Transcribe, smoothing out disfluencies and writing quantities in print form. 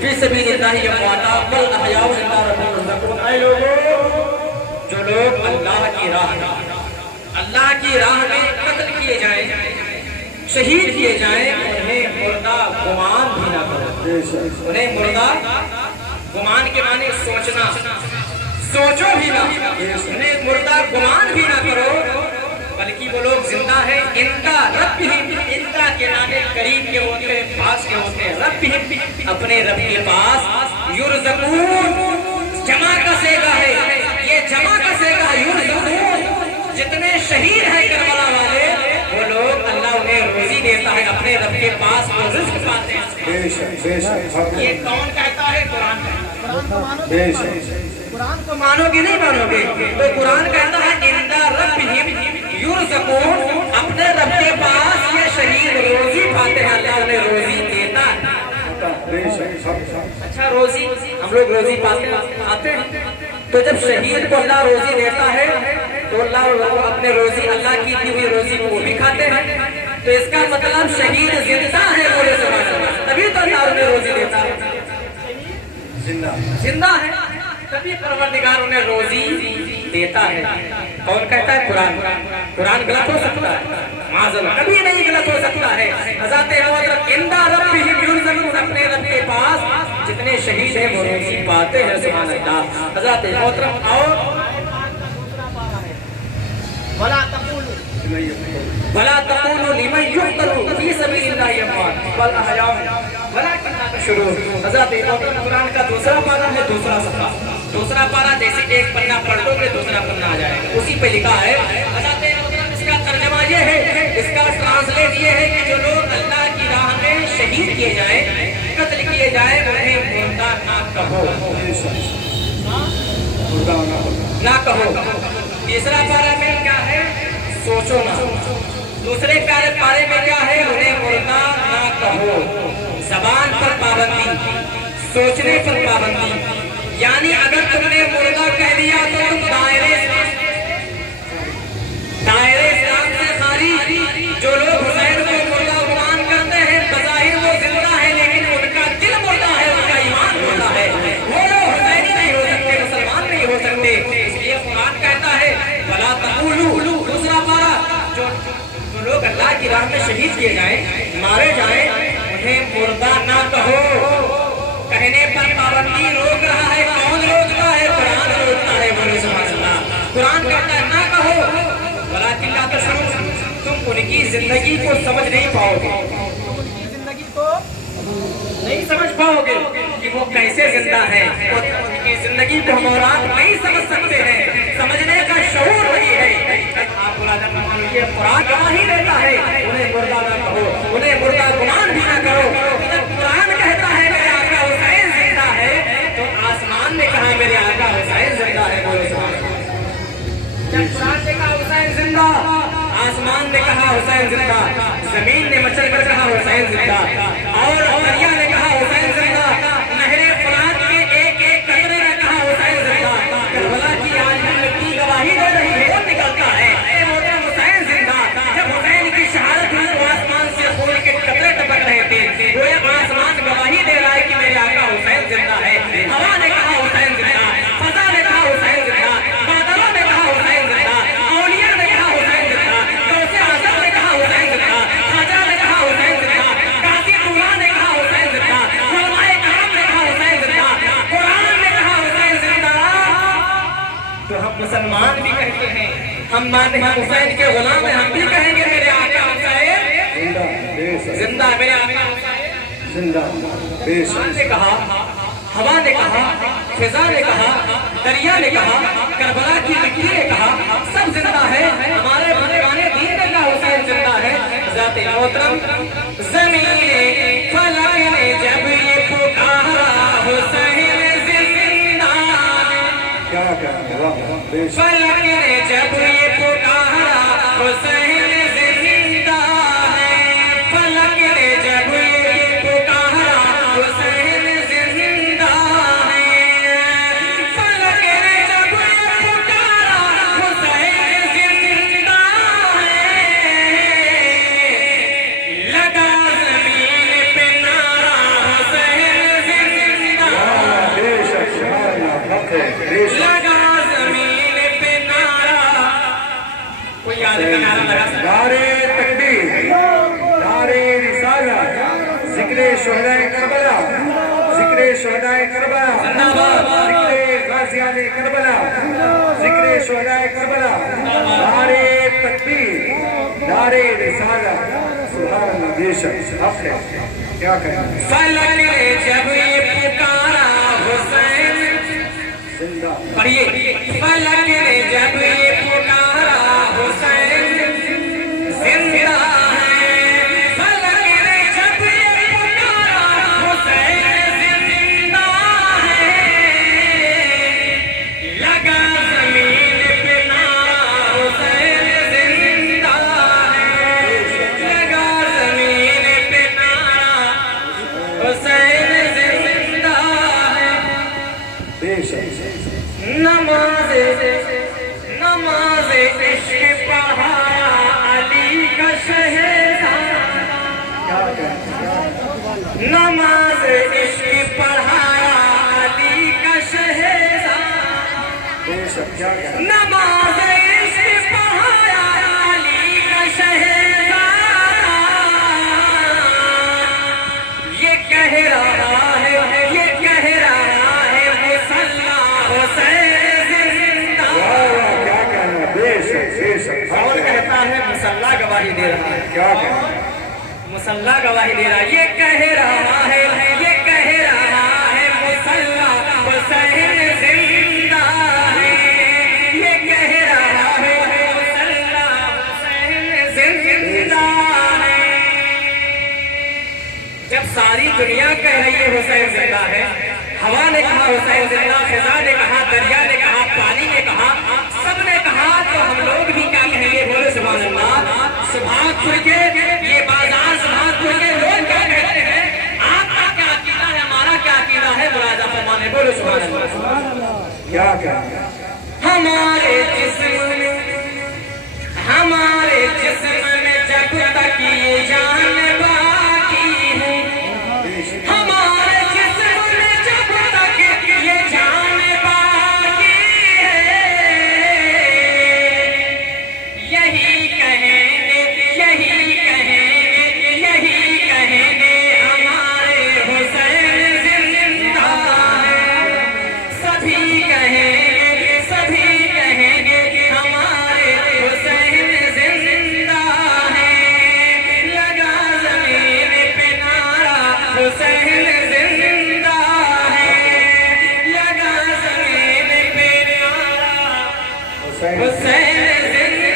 فی سبیل اللہ امواتا بل احیاء عند ربهم یرزقون۔ اے لوگوں، جو لوگ اللہ کی راہ میں قتل کیے جائیں، شہید کیے جائیں، انہیں مردہ گمان بھی نہ کرو۔ انہیں مردہ گمان کے معنی سوچنا، سوچو بھی نہ، انہیں مردہ گمان بھی نہ کرو، بلکہ وہ لوگ زندہ ہیں اندہ ربہم، اندہ کے معنی قریب کے ہوتے ہیں، پاس کے ہوتے ہیں، ربہم اپنے رب کے پاس، یرزقون جمع کا صیغہ ہے، یہ جمع کا صیغہ یرزقون، جتنے شہید ہیں کربلا والے وہ لوگ اللہ انہیں روزی دیتا ہے، اپنے رب کے پاس وہ رزق پاتے ہیں۔ یہ کون کہتا ہے؟ قرآن کہتا ہے۔ قرآن کو مانو گے نہیں مانو گے تو قرآن کہتا ہے اندہ ربہم یرزقون، اپنے رب کے پاس یہ شہید روزی پاتے ہیں، اللہ انہیں روزی دیتا ہے۔ اچھا، روزی ہم لوگ روزی پاتے ہیں، تو جب شہید کو اللہ روزی دیتا ہے تو اللہ اپنے روزی، اللہ کی دی ہوئی روزی کو وہ بھی کھاتے ہیں، تو اس کا مطلب شہید زندہ ہے، بولے سبحان اللہ، تبھی تو اللہ انہیں روزی دیتا ہے، زندہ ہے تبھی پروردگار انہیں روزی دیتا ہے۔ کون کہتا ہے؟ قرآن۔ قرآن غلط ہو سکتا ہے؟ معاذاللہ کبھی نہیں غلط ہو سکتا ہے۔ حضرت اندہ ربہم یرزقون، اپنے رب کے پاس جتنے شہید ہیں وہ روزی پاتے ہیں، سبحان اللہ۔ حضرت محترم آؤ، وَلَا تَقُولُوا لِمَنْ يُقْتَلُ فِي سَبِيلِ اللَّهِ أَمْوَاتٌ بَلْ أَحْيَاءٌ وَلَٰكِنْ لَا تَشْعُرُونَ۔ حضرت محترم قرآن کا دوسرا پارہ ہے، دوسرا صفحہ، دوسرا پارہ، جیسے ایک پنہ پڑھ لو گے دوسرا پنہ آ جائے گا، اسی پہ لکھا ہے۔ حضرت محترم اس کا ترجمہ یہ ہے، اس کا ٹرانسلیٹ یہ ہے کہ جو لوگ اللہ کی راہ میں شہید کیے جائیں، قتل کیے جائیں، انہیں مردہ نہ کہو، نہ کہو۔ تیسرا پارہ میں کیا ہے؟ سوچو نہ۔ دوسرے پارے میں کیا ہے؟ انہیں مردہ نہ کہو۔ زبان پر پابندی، سوچنے پر پابندی، یعنی اگر تم نے مردہ کہہ دیا تو تم دائرے اسلام سے خارج۔ جو لوگ حسین کو مردہ گمان کرتے ہیں، بظاہر وہ زندہ ہے لیکن ان کا دل مردہ ہے، ان کا ایمان مردہ ہے، وہ لوگ حسینی نہیں ہو سکتے، مسلمان نہیں ہو سکتے۔ اس لیے قرآن کہتا ہے وَلَا تَقُولُوا، دوسرا پارہ، جو لوگ اللہ کی راہ میں شہید کیے جائیں، مارے جائیں، انہیں مردہ نہ کہو۔ کہنے پر پابندی روک رہا ہے، کون روکتا ہے؟ قرآن روکتا ہے، بولے سبحان اللہ۔ قرآن کہتا ہے نہ کہو، ولیکن لا تشعرون، تم ان کی زندگی کو سمجھ نہیں پاؤ گے، زندگی کو نہیں سمجھ پاؤ گے کہ وہ کیسے زندہ ہے، ان کی زندگی کو ہم اور آپ نہیں سمجھ سکتے ہیں، سمجھنے کا شعور نہیں ہے۔ آپ یہ قرآن گواہی دیتا ہے انہیں مردہ نہ کہو، انہیں مردہ گمان بھی نہ کرو۔ جب قرآن کہتا ہے میرے آقا حسین زندہ ہے تو آسمان نے کہا میرے آقا حسین زندہ ہے، بولے سبحان اللہ۔ جب قرآن نے کہا حسین زندہ، آسمان نے کہا حسین زندہ، زمین نے مچل کر کہا حسین زندہ، اور دریا نے کہا حسین زندہ، نہر فرات کے ایک ایک قطرے نے کہا حسین زندہ۔ کربلا کی آج بھی مٹی گواہی دے رہی ہے، وہ نکلتا ہے اے محترم حسین زندہ۔ جب حسین کی شہادت ہوئی تو آسمان سے خون کے قطرے ٹپک رہے تھے، وہ آسمان گواہی دے رہا ہے کہ میرے آقا حسین زندہ ہے۔ ہوا نے کہا حسین زندہ، فضا نے کہا حسین زندہ، بادلوں نے کہا حسین زندہ، اولیاء نے کہا حسین زندہ، غوث اعظم نے کہا حسین زندہ، خواجہ نے کہا حسین زندہ، قاضی اللہ نے کہا حسین زندہ، علماء کرام نے کہا حسین زندہ، قرآن نے کہا حسین زندہ۔ تو ہم مسلمان بھی کہتے ہیں، ہم مانتے ہیں حسین کے غلام ہیں، ہم بھی کہیں گے میرے آقا حسین زندہ ہے، میرے آقا حسین زندہ۔ قرآن نے کہا، ہوا نے کہا، فضا نے کہا، دریا نے کہا، کربلا کی مٹی نے کہا، سب زندہ ہے۔ ہمارے بزرگان دین نے کہا حسین زندہ ہے۔ ذات محترم زمین فلک نے جب یہ پکارا حسین زندہ ہے، فلک نے جب یہ پکارا حسین زندہ ہے، فلک نے جب یہ پکارا حسین زندہ ہے، فلک نے جب یہ پکارا حسین زندہ ہے، لگا زمین پہ نعرہ حسین شہدائے کربلا، ذکر غازیان کربلا، ذکر شہدائے کربلا، نعرے تکبیر، نعرے رسالت، سبحان اللہ، بے شک حق ہے، کیا کہیں؟ فلک نے جب یہ پکارا حسین زندہ، پڑھیے، فلک نے جب یہ پکارا حسین زندہ ہے، فلک نے جب یہ پکارا حسین زندہ ہے، لگا زمین پہ نعرہ حسین زندہ ہے، لگا زمین پہ نعرہ حسین زندہ ہے۔ بے شک نماز عشق پڑھایا علی کا شہزاد، کیا کہیں؟ نماز عشق پڑھایا علی کا شہزاد، بے شک کیا کہیں؟ نماز عشق پڑھایا علی کا شہزاد، یہ کہہ رہا ہے، یہ کہہ رہا ہے مسلح حسین زندہ، کیا کہنا؟ بے شک بے شک، اور کہتا ہے مسلح گواہی دے رہا ہے، کیا کہیں؟ مسلح گواہی دے رہا ہے، یہ کہہ رہا ہے، یہ کہہ رہا ہے مسلح حسین زندہ ہے، یہ کہہ رہا ہے مسلح حسین زندہ ہے۔ جب ساری دنیا کہہ رہی ہے حسین زندہ ہے، ہوا نے کہا حسین زندہ، فضا نے کہا، دریا نے کہا، پانی نے کہا، سب نے کہا، تو ہم لوگ بھی کیا کہیں گے؟ بولے سبحان اللہ۔ سبحان پور کے یہ بازار، سبحان پور کے لوگ کیا کہتے ہیں؟ آپ کا کیا عقیدہ ہے، ہمارا کیا عقیدہ ہے؟ مراجعہ فرمانے، بولے سبحان اللہ۔ کیا کہیں؟ ہمارے جسم میں جب تک یہ جان باقی ہے، ہمارے جسم میں جب تک یہ جان باقی ہے، یہی کہیں گے، یہی کہیں گے، یہی کہیں گے ہمارے حسین زندہ ہے، سبھی کہیں گے، سبھی کہیں گے ہمارے حسین زندہ ہے، لگا زمین پہ نعرہ حسین زندہ ہے، لگا زمین پہ نعرہ حسین حسین زندہ